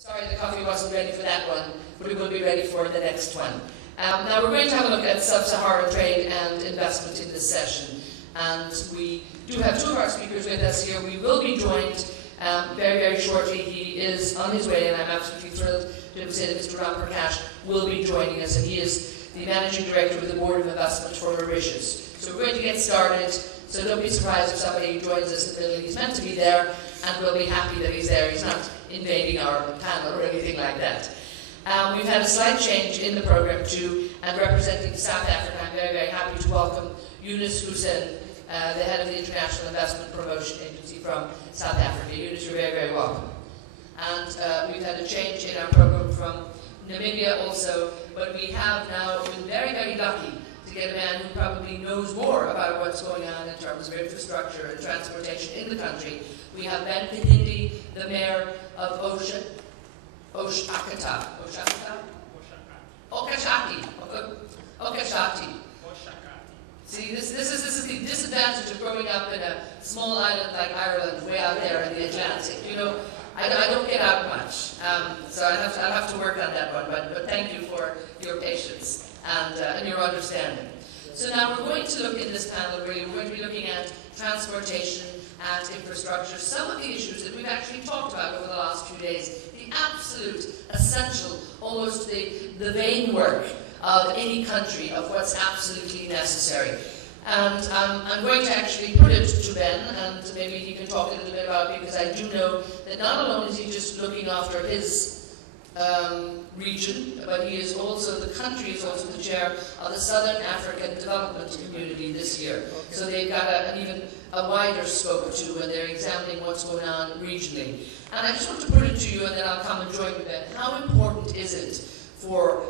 Sorry, the coffee wasn't ready for that one, but it will be ready for the next one. Now we're going to have a look at sub-Saharan trade and investment in this session. And we do have two of our speakers with us here. We will be joined very, very shortly. He is on his way, and I'm absolutely thrilled to say that Mr. Ram Prakash will be joining us, and he is the Managing Director of the Board of Investment for Mauritius. So we're going to get started, so don't be surprised if somebody joins us in the middle. He's meant to be there, and we'll be happy that he's there. He's not invading our panel or anything like that. We've had a slight change in the program too, and representing South Africa, I'm very, very happy to welcome Yunus Hussein, the head of the International Investment Promotion Agency from South Africa. Yunus, you're very, very welcome. And we've had a change in our program from Namibia also, but we have now been very, very lucky to get a man who probably knows more about what's going on in terms of infrastructure and transportation in the country. We have Ben Kahindi, the mayor of Okashati. See, this is the disadvantage of growing up in a small island like Ireland, way out there in the Atlantic. You know, I don't get out much, so I'll have to work on that one. But thank you for your patience and your understanding. So now we're going to look in this panel. We're going to be looking at transportation and infrastructure, some of the issues that we've actually talked about over the last few days, the absolute essential, almost the vein work of any country, of what's absolutely necessary. And I'm going to actually put it to Ben, and maybe he can talk a little bit about it, because I do know that not alone is he just looking after his region, but he is also, the country is also the chair of the Southern African Development Community this year. So they've got an even wider scope too, and they're examining what's going on regionally. And I just want to put it to you, and then I'll come and join you, Ben. How important is it for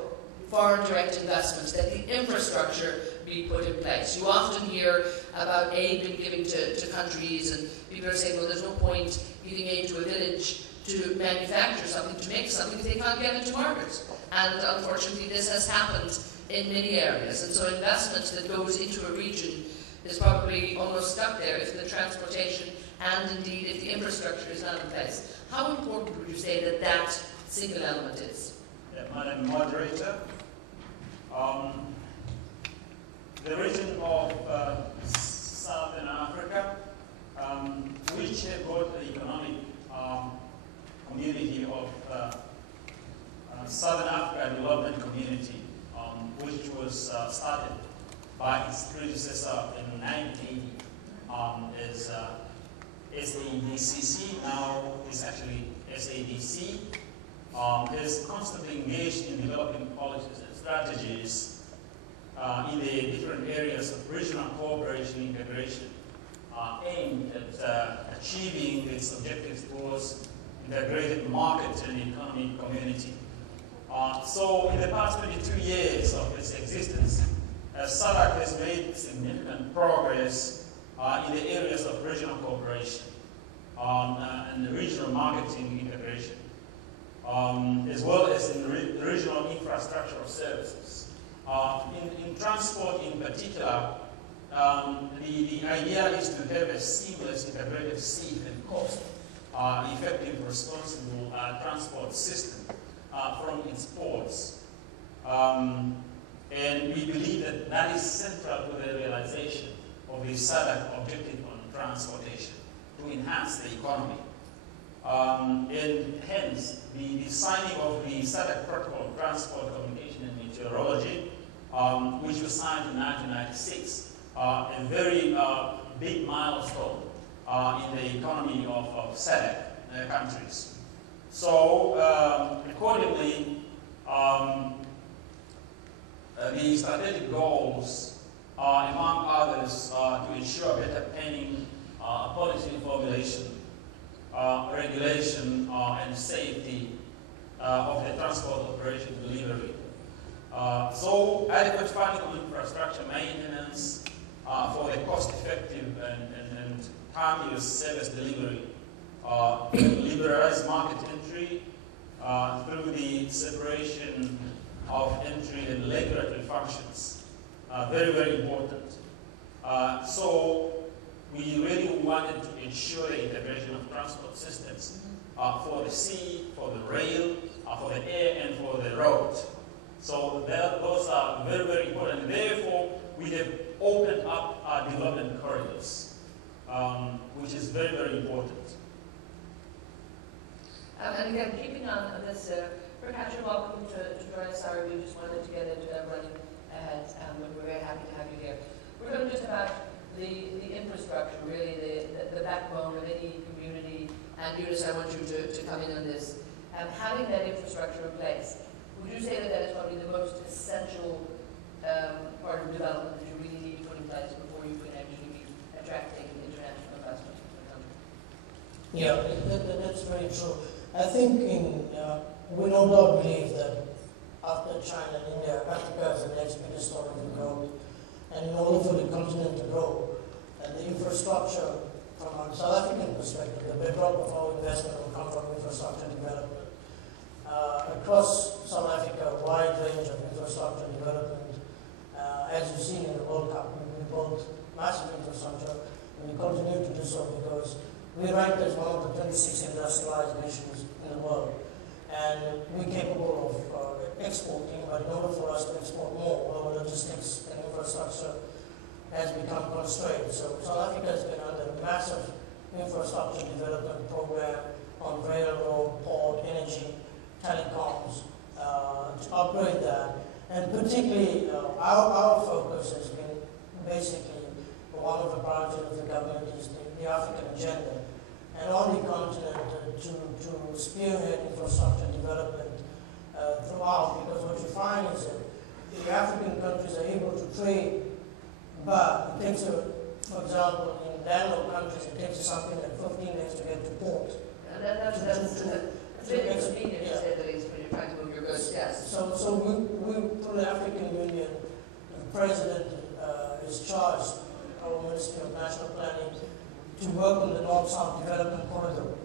foreign direct investments that the infrastructure be put in place? You often hear about aid being given to countries, and people are saying, well, there's no point giving aid to a village to manufacture something, to make something, if they can't get into markets. And unfortunately, this has happened in many areas. And so investment that goes into a region is probably almost stuck there if the transportation and indeed if the infrastructure is not in place. How important would you say that that single element is? Yeah, Madam Moderator, the region of Southern Africa, which got the economic community of Southern Africa Development Community, which was started by its predecessor in 1980, is SADCC, now is actually SADC, is constantly engaged in developing policies and strategies in the different areas of regional cooperation integration aimed at achieving its objectives towards integrated market and economic community. So in the past 22 years of its existence, SADC has made significant progress in the areas of regional cooperation and regional marketing integration, as well as in regional infrastructure services. In transport in particular, the idea is to have a seamless, integrated, safe and cost-effective, responsible transport system from its ports. And we believe that that is central to the realization of the SADC objective on transportation, to enhance the economy. And hence, the signing of the SADC Protocol on Transport, Communication and Meteorology, which was signed in 1996, a very big milestone in the economy of SADC countries. So, accordingly, the strategic goals are, among others, to ensure better planning, policy formulation, regulation, and safety of the transport operation delivery. So adequate funding on infrastructure maintenance for the cost-effective and timely service delivery, liberalize market entry through the separation of entry and regulatory functions. Very, very important. So we really want wanted to ensure the integration of transport systems for the sea, for the rail, for the air, and for the road. So those are very, very important. Therefore, we have opened up our development corridors, which is very, very important. And again, keeping on this, Prakash, you're welcome to join us. Sorry, we just wanted to get into running ahead, and we're very happy to have you here. We're going to just about the infrastructure, really the backbone of any community. And Eunice, I want you to come in on this. Having that infrastructure in place, would you say that that is probably the most essential part of development that you really need to put in place before you can actually be attracting international investment to the country? Yeah, that's very true. I think we no doubt believe that after China and India, Africa is the next biggest story of the world. And in order for the continent to grow, and the infrastructure from a South African perspective, the bedrock of our investment will come from infrastructure development. Across South Africa, a wide range of infrastructure development. As you've seen in the World Cup, we built massive infrastructure, and we continue to do so because we ranked as one of the 26 industrialized nations in the world. And we're capable of exporting, but in order for us to export more, our logistics and infrastructure has become constrained. So South Africa has been under a massive infrastructure development program on railroad, port, energy, telecoms, to upgrade that. And particularly, our focus has been basically one of the priorities of the government is the African agenda. And on the continent to spearhead infrastructure development throughout, because what you find is that the African countries are able to trade, but it takes for example, in landlocked countries, it takes something like 15 days to get to port. That's really convenient, to say the least, when you're trying to move your goods, yes. So we through the African Union, the President is charged, our Ministry of National Planning, to work on the North-South Development Corridor,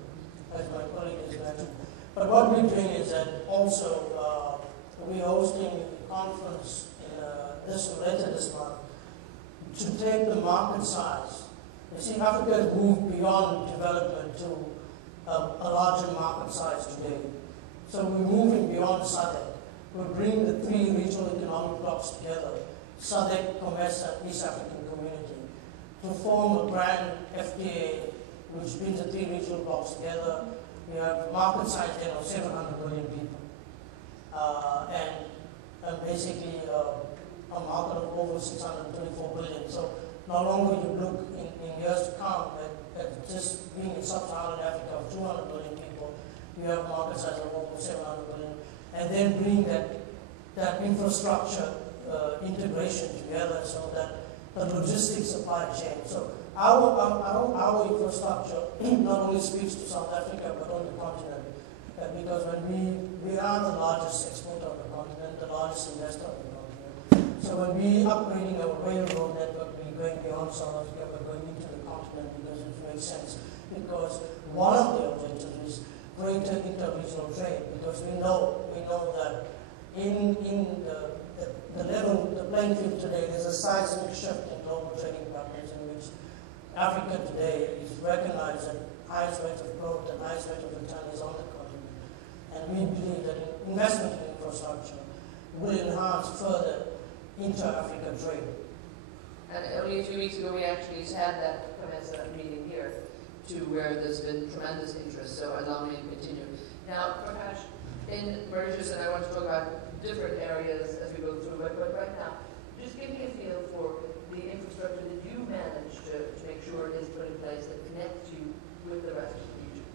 as my colleague has mentioned. But what we're doing is that also we're hosting a conference later this month to take the market size. You see, Africa has moved beyond development to a larger market size today. So we're moving beyond SADC. We're bringing the three regional economic blocks together, SADC, COMESA, and East African Community, to form a grand FTA which brings the three regional blocks together. We have market size there of 700 million people. And basically a market of over 624 billion. So no longer you look in years to come at just being in sub-Saharan Africa of 200 million people, you have a market size of over 700 billion. And then bring that infrastructure integration together so that the logistics supply chain. So our infrastructure not only speaks to South Africa but on the continent. Because when we are the largest exporter on the continent, the largest investor on the continent. So when we upgrading our railroad network, we're going beyond South Africa, we're going into the continent because it makes sense. Because one of the objectives is greater inter-regional trade. Because we know that in the playing field today, there's a seismic shift in global trading patterns in which Africa today is recognized that highest rate of growth and highest rate of return is on the continent. And we believe that investment in infrastructure will enhance further inter-African trade. And only a few weeks ago, we actually had that COMESA meeting here, to where there's been tremendous interest, so allow me to continue. Now, Prakash, in Mauritius, and I want to talk about different areas as we go through, but right now, just give me a feel for the infrastructure that you manage to make sure it is put in place that connects you with the rest of the region.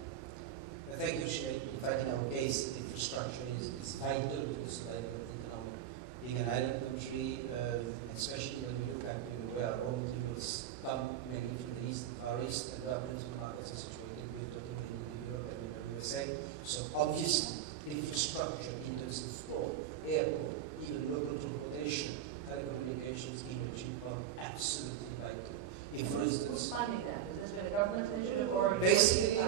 Thank you, Shane. In fact, in our case, infrastructure is vital to the survival of the economy. Being an island country, especially when we look at where raw materials come mainly from the East and Far East, and where principal markets are situated, we're talking mainly in Europe and in the USA. So obviously, infrastructure in terms of flow, airport, even local transportation, telecommunications, energy are absolutely vital. If, for instance, who's funding that? Has this been a government initiative or? Basically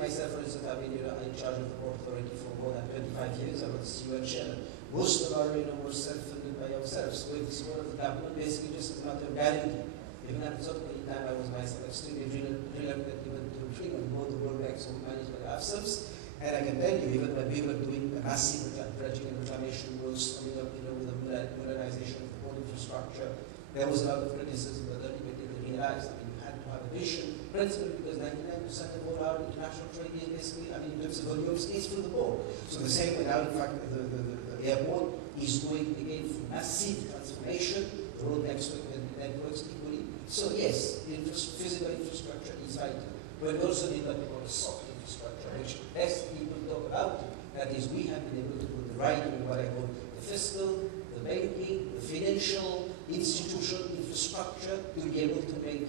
myself, for instance, I've been in charge of the Port Authority for more than 25 years. I was UN chairman. Most of our were self-funded by ourselves. With the support of the government, basically just as a matter of guarantee. Even at the time I was myself extremely brilliant left that even to bring on board the World Bank, so we managed by ourselves. And I can tell you, even when we were doing a massive dredging and reclamation works coming up, with the modernization of the whole infrastructure, there was a lot of criticism, but ultimately they realized, you had to have a vision, principally because 99% of all our international trade is basically, in terms of volumes, is through the port. So the same way now, in fact, the airport is going again through massive transformation, the road networks equally. So yes, physical infrastructure is vital, but we also need what we call a soft infrastructure, which less people talk about. That is, we have been able to put the right in what I call the fiscal, the banking, the financial, institutional infrastructure to be able to make,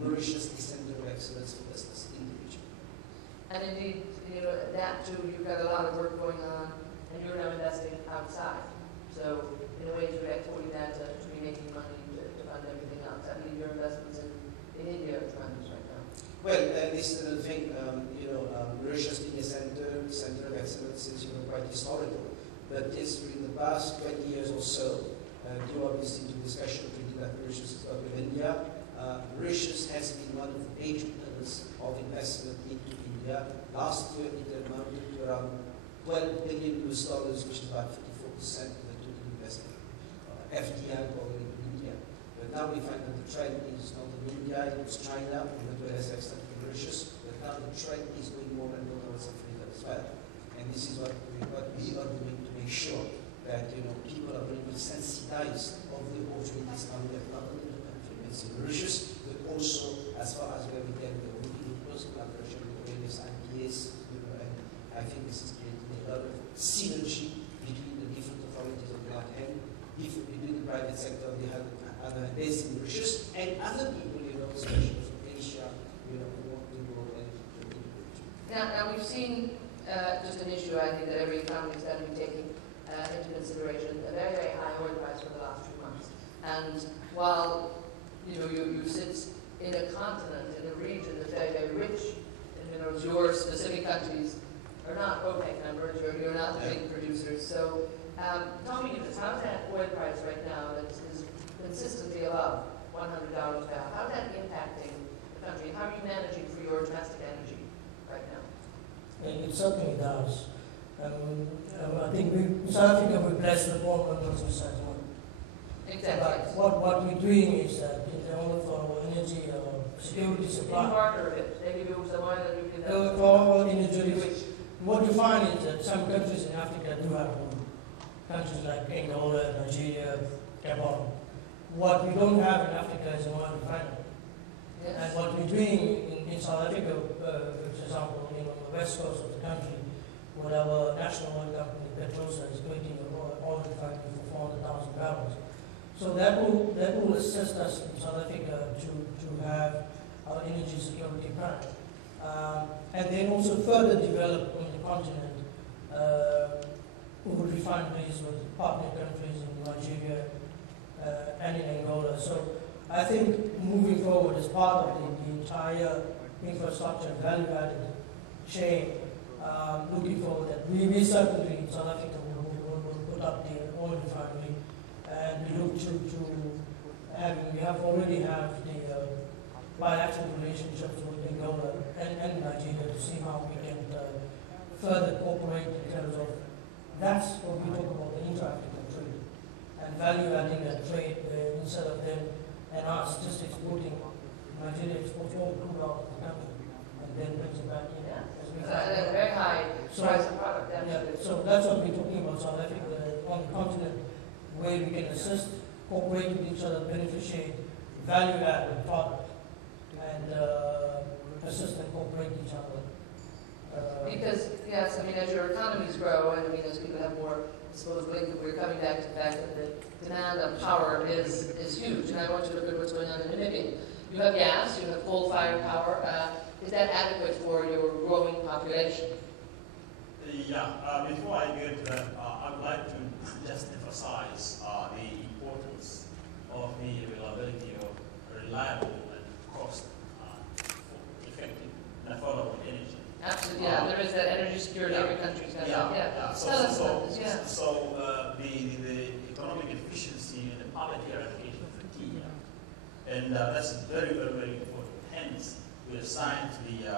Mauritius the center of excellence for business in the region. And indeed, that too, you've got a lot of work going on, and you're now investing outside. So, in a way, you're exporting that to be making money to fund everything else. I mean, your investments in India are tremendous right now. Well, this is the thing, Mauritius being a center of excellence is, quite historical. But this, in the past 20 years or so, due obviously to discussion between that Mauritius is with India, Mauritius has been one of the major pillars of investment into India. Last year, it amounted to around $12 billion, which is about 54% of the total investment, FDI going into India. But now we find that the trend is not in India, it was China, and to a lesser extent Mauritius, but now the trend is going more and more towards Africa as well. And this is what we are doing to make sure that people are very much sensitized of the opportunities now we have not only in the country, it's in Mauritius, but also as far as where we can go. We do close collaboration with various IPAs, and I think this is creating a lot of synergy between the different authorities on the one hand, between the private sector on the other based in Mauritius, and other people, especially from Asia, who want to go and into the region. Now we've seen just an issue, I think, that every economy is going to be taking into consideration, a very, very high oil price for the last 2 months. And while you sit in a continent, in a region that's very, very rich in minerals, your specific countries are not OPEC members, you're not the big producers. So tell me this, how's that oil price right now that is consistently above $100 a barrel, how's that impacting the country? How are you managing for your domestic energy right now? It certainly does. I think South Africa, we're blessed with more conventional sites. Exactly. But what we're doing is that in terms of our energy security supply. In barter of it, they give you some oil and you can. For our energy, what you find is that some countries in Africa do have oil. Countries like Angola, Nigeria, Gabon. What we don't have in Africa is an oil refinery. Yes. And what we're doing in South Africa, for example, on the west coast of the country, with our national oil company, Petrosa, is creating an oil refinery for 400,000 barrels. So that will assist us in South Africa to have our energy security plan. And then also further develop on the continent oil refineries with partner countries in Nigeria and in Angola. So I think moving forward as part of the entire infrastructure value-added chain, looking forward that we certainly in South Africa will put up the oil refinery, and we look already have the bilateral relationships with Angola and Nigeria to see how we can further cooperate in terms of, that's what we talk about, the inter-African trade, and value-adding that trade instead of them and us just exporting. Nigeria exports all the crude out of the country and then brings it back in. A very high price of product. So that's what we're talking about South Africa, on the continent, where we can assist, cooperate with each other, beneficiate, value add the product, and assist and cooperate with each other. Because, yes, as your economies grow, and as people have more disposable income, we're coming back to the fact that the demand on power is huge. And I want you to look at what's going on in Namibia. You have gas, you have coal-fired power. Is that adequate for your growing population? Yeah, before I get to that, I would like to just emphasize the importance of the availability of reliable and cost-effective and affordable energy. Absolutely, yeah. There is that energy security every country's got. So the economic efficiency and the poverty eradication is the key. And that's very, very, very important. Hence, we are signed the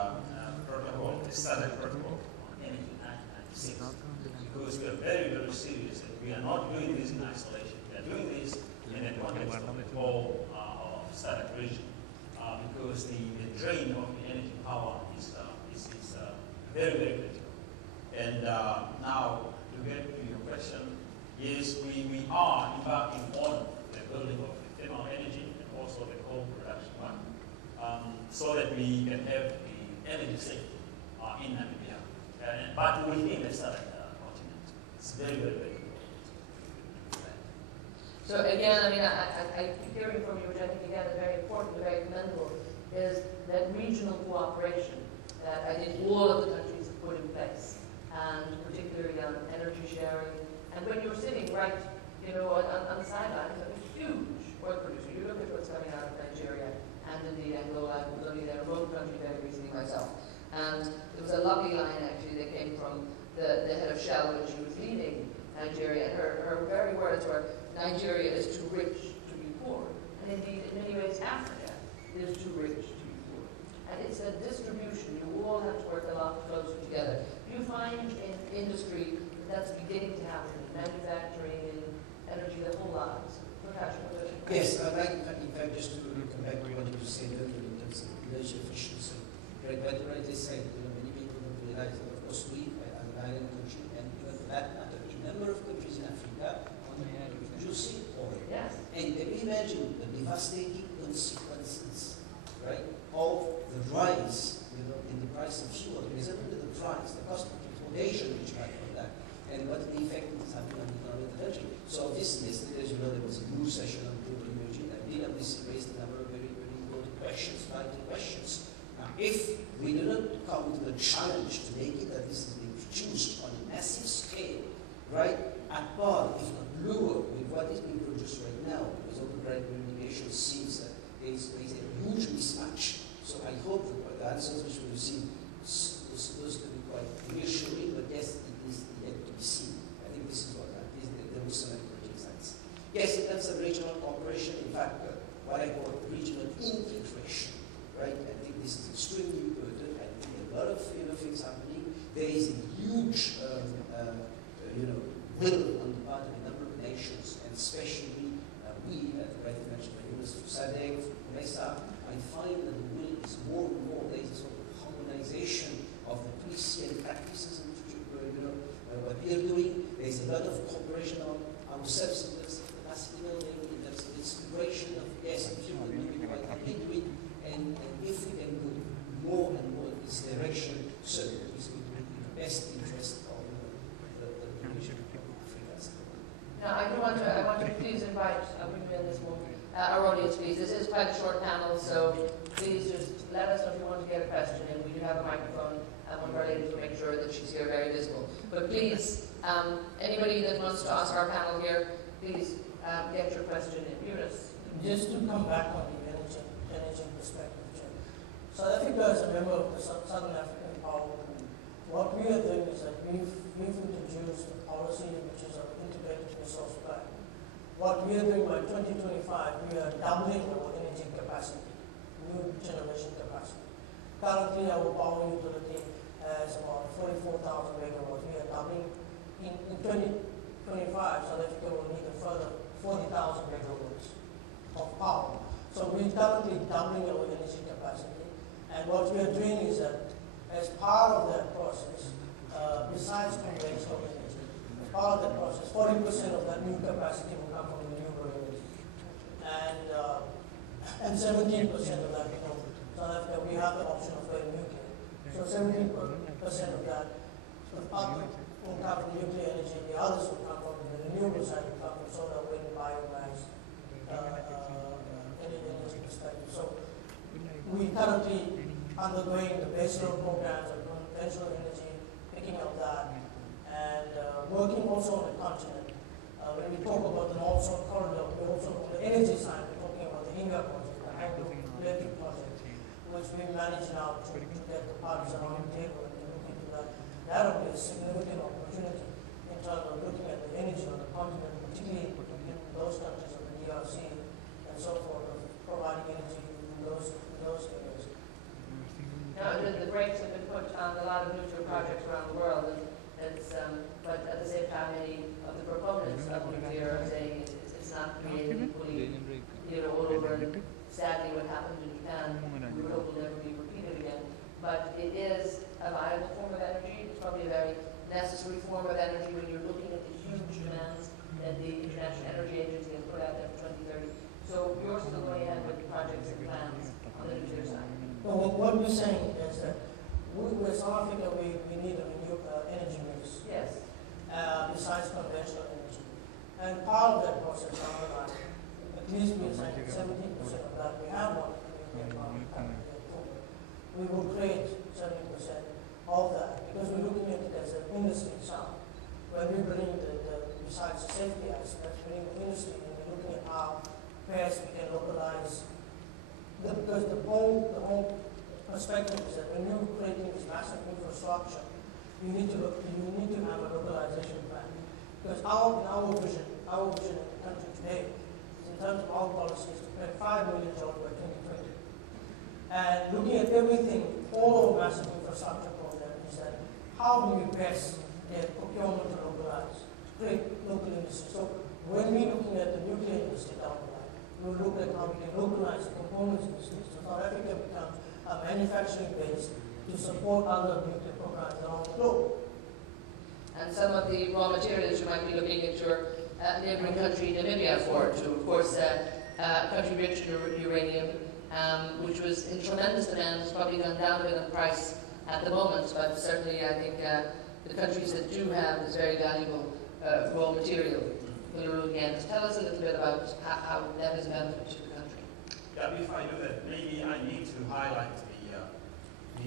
protocol, the SADC protocol on energy in 1996, because we are very, very serious that we are not doing this in isolation. We are doing this in the context of the whole of SADC region, because the drain of the energy power is very, very critical. And now, to get to your question, yes, we are embarking on the building of the thermal energy and also the coal production one, so that we can have the energy safety in Namibia, but within the southern continent. It's very, very, very important. So again, I mean, I keep hearing from you, which I think again is very important, very commendable, is that regional cooperation that I think all of the countries have put in place, and particularly on energy sharing. And when you're sitting right, you know, on the sidelines of a huge oil producer, you look at what's coming out of Nigeria and indeed Angola. I was only there in one country very recently myself. And there was a lobby line actually that came from the head of Shell when she was leaving Nigeria. And her very words were, Nigeria is too rich to be poor. And indeed, in many ways, Africa is too rich to be poor. And it's a distribution. You all have to work a lot closer together. You find in industry that's beginning to happen in manufacturing, in energy, the whole lot. Yes, I'd like, in fact, just to come back to what you said earlier in terms of energy efficiency. Greg rightly said, many people don't realize that, of course, we, as an island country, and even for that matter, a number of countries in Africa, producing oil. Yes. And can you imagine the devastating consequences, right, of the rise, in the price of fuel, the result of the price, the cost of transportation, which might from that, and what the effect is having on the economic energy. So obviously, yesterday, as you know, there was a new session on global energy, and DWC raised a number of very, very important questions, vital questions. Now, if we do not come to the challenge to make it that this is being produced on a massive scale, right, at par, if not lower, with what is being produced right now, because all the great communication seems that there is a huge mismatch. So I hope that the answers which we receive are supposed to be quite reassuring, but yes, it is yet to be seen. I think this is what there was some encouraging signs. Yes, in terms of regional cooperation, in fact, what I call regional integration, right? I think this is extremely important. I think a lot of things happening. There is a huge, will on the part of a number of nations, and especially we, as rightly mentioned by Yunus, for SADC, for MESA. I find that the will is more and more. There is a sort of harmonization of the policy practices and what we are doing. There is a lot of cooperation on ourselves in terms of capacity building, in terms of inspiration of people doing what we do it, and if we can do more and more in this direction, certainly it's going to be in the best interest of the region of Africa. Now, I want to please invite, I'll bring you in this moment, our audience, please. This is quite a short panel, so please just let us know if you want to get a question in. We do have a microphone, and one of our ladies will make sure that she's here very visible. But please, anybody that wants to ask our panel here, please get your question in. Yunus. Just to come back on the energy perspective, South Africa is a member of the Southern African Power Group. What we are doing is that we've introduced a policy which is an integrated resource plan. What we are doing by 2025, we are doubling our energy capacity, new generation capacity. Currently, our power utility has about 44,000 megawatts. We are doubling. In 2025, South Africa will need a further 40,000 megawatts of power. So we're currently doubling our energy capacity. And what we are doing is that as part of that process, besides conventional energy, as part of that process, 40% of that new capacity will come from renewable energy. And 17% of that, South Africa, we have the option of going nuclear. So 17% of that, the part will come from nuclear energy, the others will come from the renewable side, will come from solar, wind, biomass, energy perspective. So we currently undergoing the baseload programs of conventional energy, picking up that, and working also on the continent. When we talk about the North-South corridor, we also on the energy side, we're talking about the Inga project, the hydroelectric project, which we manage now to get the parties around the table and look into that. That will be a significant opportunity in terms of looking at the energy on the continent, particularly in those countries of the DRC and so forth, of providing energy in those areas. Now, the brakes have been put on a lot of nuclear projects around the world, and but at the same time, many of the proponents of nuclear are saying it's not creating equally, all over. And sadly, what happened in Japan, we hope will never be repeated again. But it is a viable form of energy. It's probably a very necessary form of energy when you're looking at the huge demands that the International Energy Agency has put out there for 2030. So you're still going ahead with projects and plans on the nuclear side. No, what we're saying is that with South Africa, we need a renewable energy mix. Yes. Besides conventional energy. And part of that process, at least we're saying 17% of that we have one. We will create 70% of that because we're looking at it as an industry itself. When we bring besides the safety aspect, bring the industry and we're looking at how best we can localize. Because the whole perspective is that when you're creating this massive infrastructure, you need to have a localization plan. Because our vision in the country today, in terms of our policies, to create 5 million jobs by 2020. And looking at everything, all our massive infrastructure program is that how do we best get procurement to localize, create local industry. So when we're looking at the nuclear industry down the line, we'll look at how we can localize the components industry. So South Africa becomes a manufacturing base to support other nuclear programs around the globe. And some of the raw materials you might be looking at your neighbouring country, Namibia, for, to, of course, a country rich in uranium, which was in tremendous demand. It's probably gone down a bit in price at the moment, but certainly I think the countries that do have this very valuable raw material will again. Tell us a little bit about how that is a benefit to the country. Yeah, before I do that, maybe I need to highlight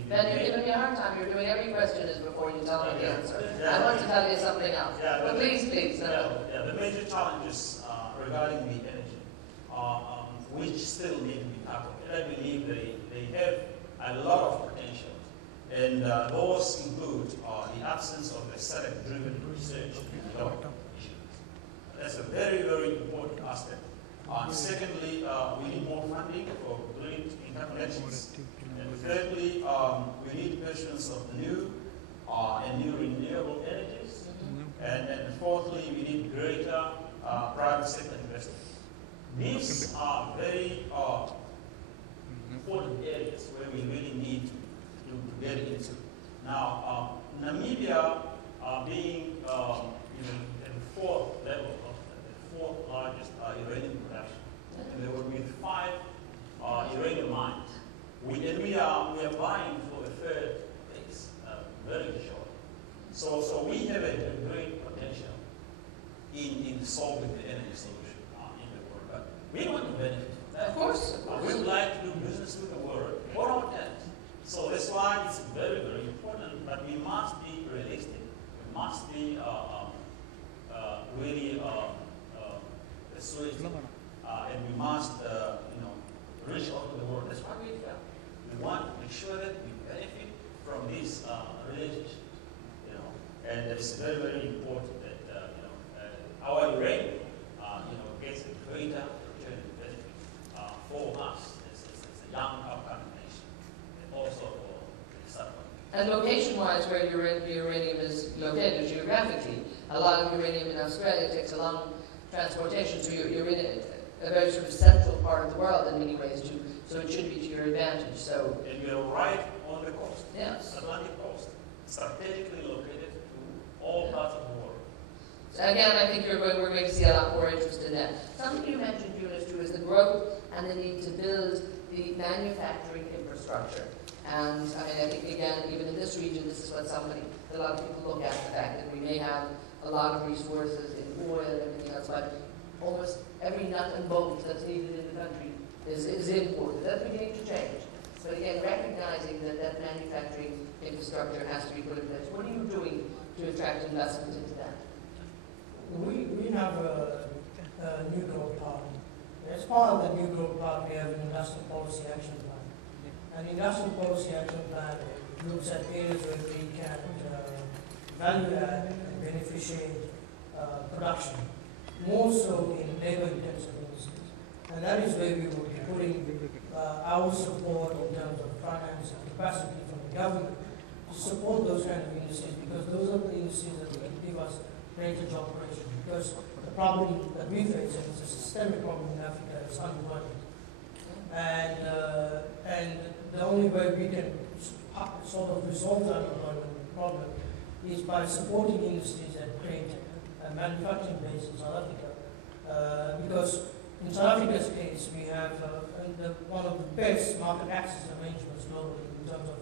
Ben, you're giving me a hard time. You're doing every question is before you tell me the answer. Yeah. I want to tell you something else. Yeah, but please. The major challenges regarding the energy, which still need to be tackled. And I believe they have a lot of potential. And those include the absence of the select-driven research and development issues. That's a very, very important aspect. Secondly, we need more funding for grid interconnections. And thirdly, we need versions of new and new renewable energies. And fourthly, we need greater private sector investment. These are very important areas where we really need to get into. Now, Namibia being at the fourth level of the fourth largest uranium production, and there will be 5 uranium mines. We are vying for the third place very short. So we have a great potential in solving the energy solution in the world. But we want to benefit from that. Of course. We would like to do business with the world for our tenants. So that's why it's very, very important. But we must be realistic. We must be really persuasive, and we must reach out to the world. That's why we want to make sure that we benefit from these relationships, and it's very, very important that our uranium, gets a greater return benefit for us as a young upcoming nation, and also for the South. And location-wise, where uranium is located geographically, a lot of uranium in Australia takes a long transportation, so you're in a very sort of central part of the world in many ways too. So it should be to your advantage. So, and we are right on the coast. Yes. Atlantic coast, strategically located to all parts of the world. So again, I think we're going to see a lot more interest in that. Something you mentioned, Eunice, too, is the growth and the need to build the manufacturing infrastructure. And I think again, even in this region, this is what a lot of people look at, the fact that we may have a lot of resources in oil and everything else, but almost every nut and bolt that's needed in the country is imported. That's beginning to change. But again, recognizing that manufacturing infrastructure has to be put in place. What are you doing to attract investment into that? We have a new growth plan. As part of the new growth plan, we have an industrial policy action plan. And the industrial policy action plan looks at areas where we can value add and beneficiate production, more so in labor-intensive industries. And that is where we will be putting our support in terms of finance and capacity from government to support those kind of industries, because those are the industries that will give us greater job creation. Because the problem that we face, and it's a systemic problem in Africa, is unemployment. And the only way we can sort of resolve the unemployment problem is by supporting industries that create a manufacturing base in South Africa. Because in South Africa's case, we have one of the best market access arrangements globally in terms of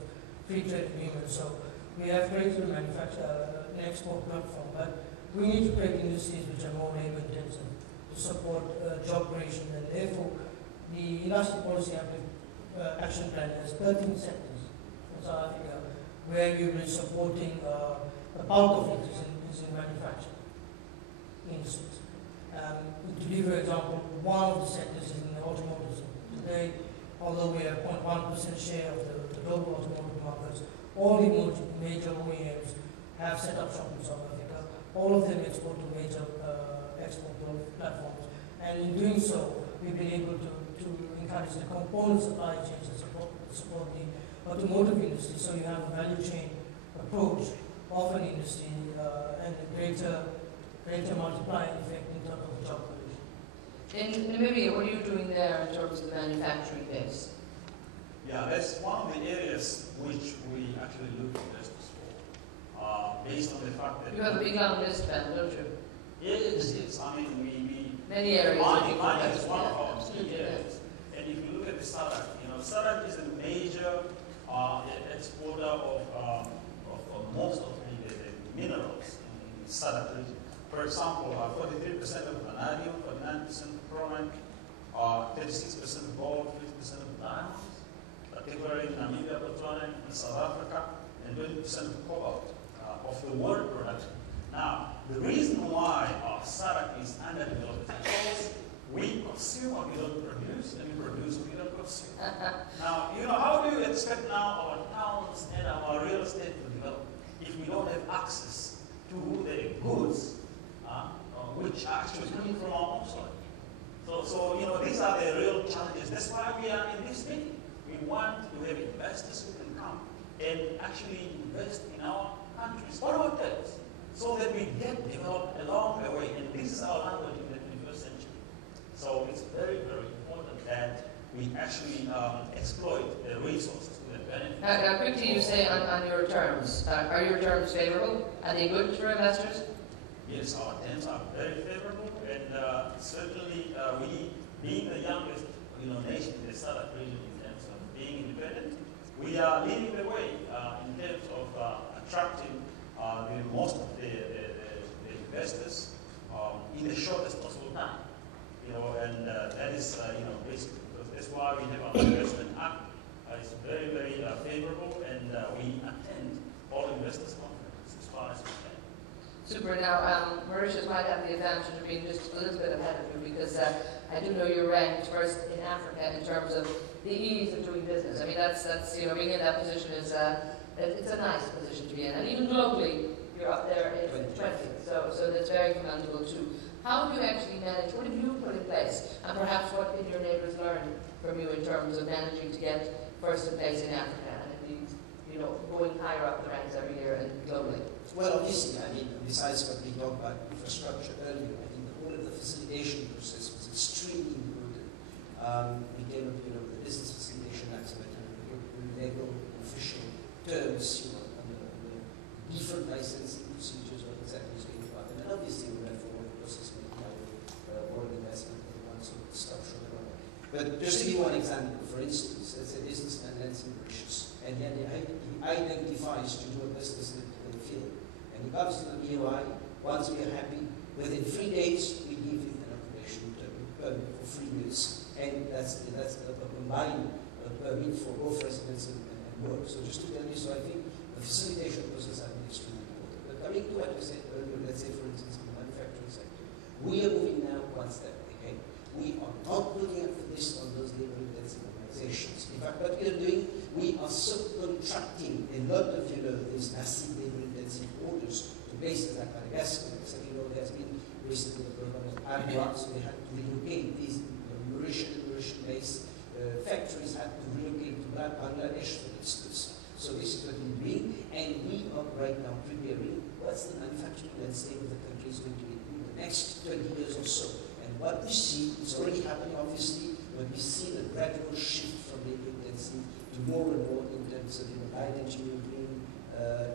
free trade agreements. So we have created a manufacture, an export platform, but we need to create industries which are more labor intensive to support job creation, and therefore the Industry Policy Action Plan has 13 sectors in South Africa where we will be supporting the bulk of it is in manufacturing industries. To give you an example, one of the sectors is in the automotive sector. Today, although we have 0.1% share of the global automotive markets, all the major OEMs have set up shop in South Africa. All of them export to major export platforms. And in doing so, we've been able to encourage the component supply chains that support the automotive industry. So you have a value chain approach of an industry and a greater multiplying effect in terms of job creation. In Namibia, what are you doing there in terms of the manufacturing base? Yeah, that's one of the areas which we actually look at investors for, based on the fact that you have a big long list, Ben, don't you? Yes. I mean, we many areas. Mining is one of our key areas. And if you look at the SADC, SADC is a major exporter of most of the minerals in the SADC region. For example, 43% of vanadium, 49% of bromine, 36% of gold, 50% of diamonds, particularly in Namibia, Botswana, and South Africa, and 20% of cobalt of the world production. Now, the reason why our SADC is underdeveloped is because we consume what we don't produce, and we produce what we don't consume. Now, how do you expect now our towns and our real estate to develop if we don't have access to the goods which are actually coming from our own soil? So these are the real challenges. That's why we are in this meeting. We want to have investors who can come and actually invest in our countries or hotels, so that we get developed along the way. And this is our language in the 21st century. So it's very, very important that we actually exploit the resources to the benefit. Now quickly, you say on your terms. Are your terms favorable? Are they good for investors? Yes, our terms are very favorable, and certainly we, being the youngest nation in the SADC region in terms of being independent, we are leading the way in terms of attracting the most of the investors in the shortest possible time. And that is basically because that's why we have our investment act. It's very, very favorable, and we attend all investors conferences as far as we can. Super. Now, Mauritius might have the advantage of being just a little bit ahead of you, because I do know you're ranked first in Africa in terms of the ease of doing business. I mean, that's being in that position is it's a nice position to be in, and even globally, you're up there in 20th. So that's very commendable too. How do you actually manage? What have you put in place, and perhaps what did your neighbours learn from you in terms of managing to get first in place in Africa, and indeed, going higher up the ranks every year and globally? Well, obviously, besides what we talked about infrastructure earlier, I think the whole of the facilitation process was extremely important. We developed, the Business Facilitation Act, so that legal, official terms, on the different licensing procedures, what exactly is going to happen. And obviously, we went forward the process with foreign investment and one sort of structure and all that. But just to give one example, for instance, let's say businessman lands in Mauritius, and then he identifies to do a business in the field. And he comes to the BOI. Once we are happy, within 3 days, we give him an occupation permit for 3 years. And that's a combined permit for both residence and work. So just to tell you, so I think the facilitation process has been extremely important. But coming to what you said earlier, let's say, for instance, in the manufacturing sector, we are moving now one step ahead. We are not putting emphasis on those labor-intensive organizations. In fact, what we are doing, we are subcontracting a lot of these massive labor-intensive orders to places like Madagascar. So, there's been recently a program of AGWA, so they had to relocate these Mauritian-based factories had to relocate to Bangladesh, for instance. So this is what right now preparing what's the manufacturing landscape of the country is going to be in the next 20 years or so. And what we see is already happening, obviously, but we see a gradual shift from labor-intensive to more and more in terms of light engineering,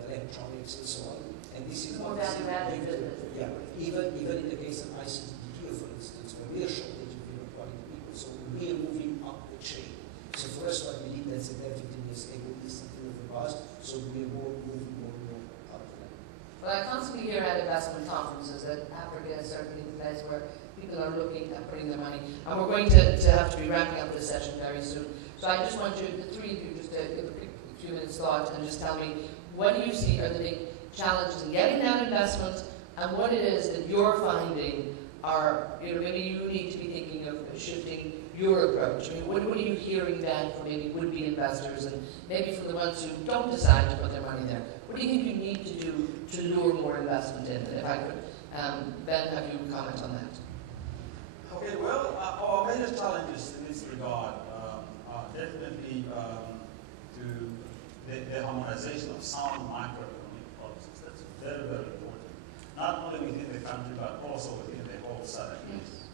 electronics, and so on. And this is more obviously value-added. yeah, even in the case of ICT here, for instance, where we are shortage of quality people, so we are moving up the chain. So for us, what we need, that's a 10, 15 years ago, is something of the past, so we are moving more and more up the line. Well, I constantly hear at investment conferences that Africa is certainly the place where people are looking at putting their money. And we're going to have to be wrapping up this session very soon. So I just want you, the three of you, just to give a few minutes thought and just tell me, what do you see are the big challenges in getting that investment, and what it is that you're finding are, maybe you need to be thinking of shifting your approach. I mean, what are you hearing then from maybe would-be investors, and maybe from the ones who don't decide to put their money there? What do you think you need to do to lure more investment in? And if I could, Ben, have you comment on that? Okay, well, our major challenges in this regard are definitely to the harmonization of sound microeconomic policies. That's very, very important. Not only within the country, but also within the whole Southern East.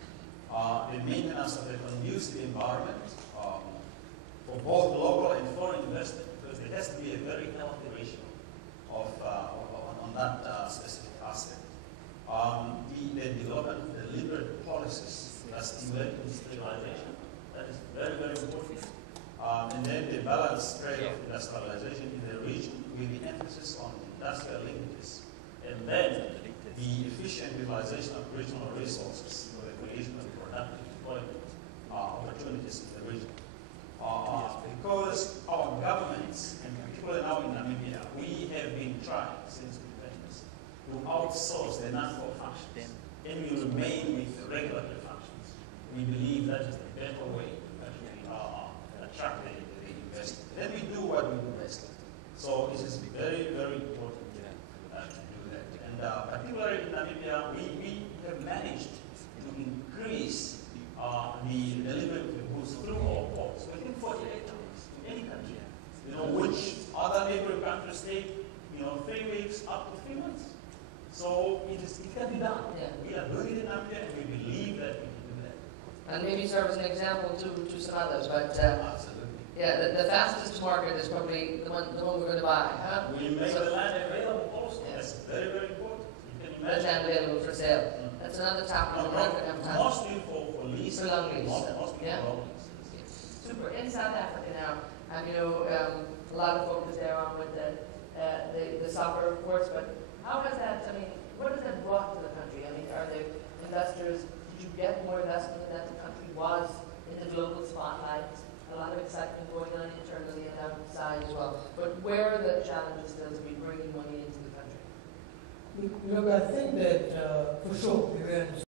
The maintenance of a conducive environment for both local and foreign investment, because there has to be a very healthy ratio on that specific aspect. The development of deliberate policies that stimulate industrialization, that is very, very important. And then the balanced trade of industrialization in the region with the emphasis on industrial linkages. And then the efficient utilization of regional resources for the creation of productive employment opportunities in the region. Because our governments, and particularly now in Namibia, we have been trying since independence to outsource the non-core functions, and we remain with the regulatory functions. We believe that is the better way to attract the investment. Then we do what we do best. So it is very, very important to do that. And particularly in Namibia, we have managed to increase the delivery of the goods through our ports within 48 hours in any country. Which other neighboring countries take 3 weeks up to 3 months. So it can be done. Yeah. We are doing it in Namibia, and we believe that we can do that. And maybe serve as an example to some others, but Absolutely. yeah, the fastest to market is probably the one we're going to buy, huh? We make the land available also. Yeah. That's very, very important. You can Land imagine. available for sale. That's another topic that we're not going to have time. Mostly for lease. For long lease. Mostly Yeah. for long leases. Super. In South Africa now, and a lot of focus there on with the soccer, of course, but how has that, what has that brought to the country? Are there investors, did you get more investment in that the country was in the global spotlight? A lot of excitement going on internally and outside as well. But where are the challenges still to be bringing money into the country? Look, I think that for sure we were in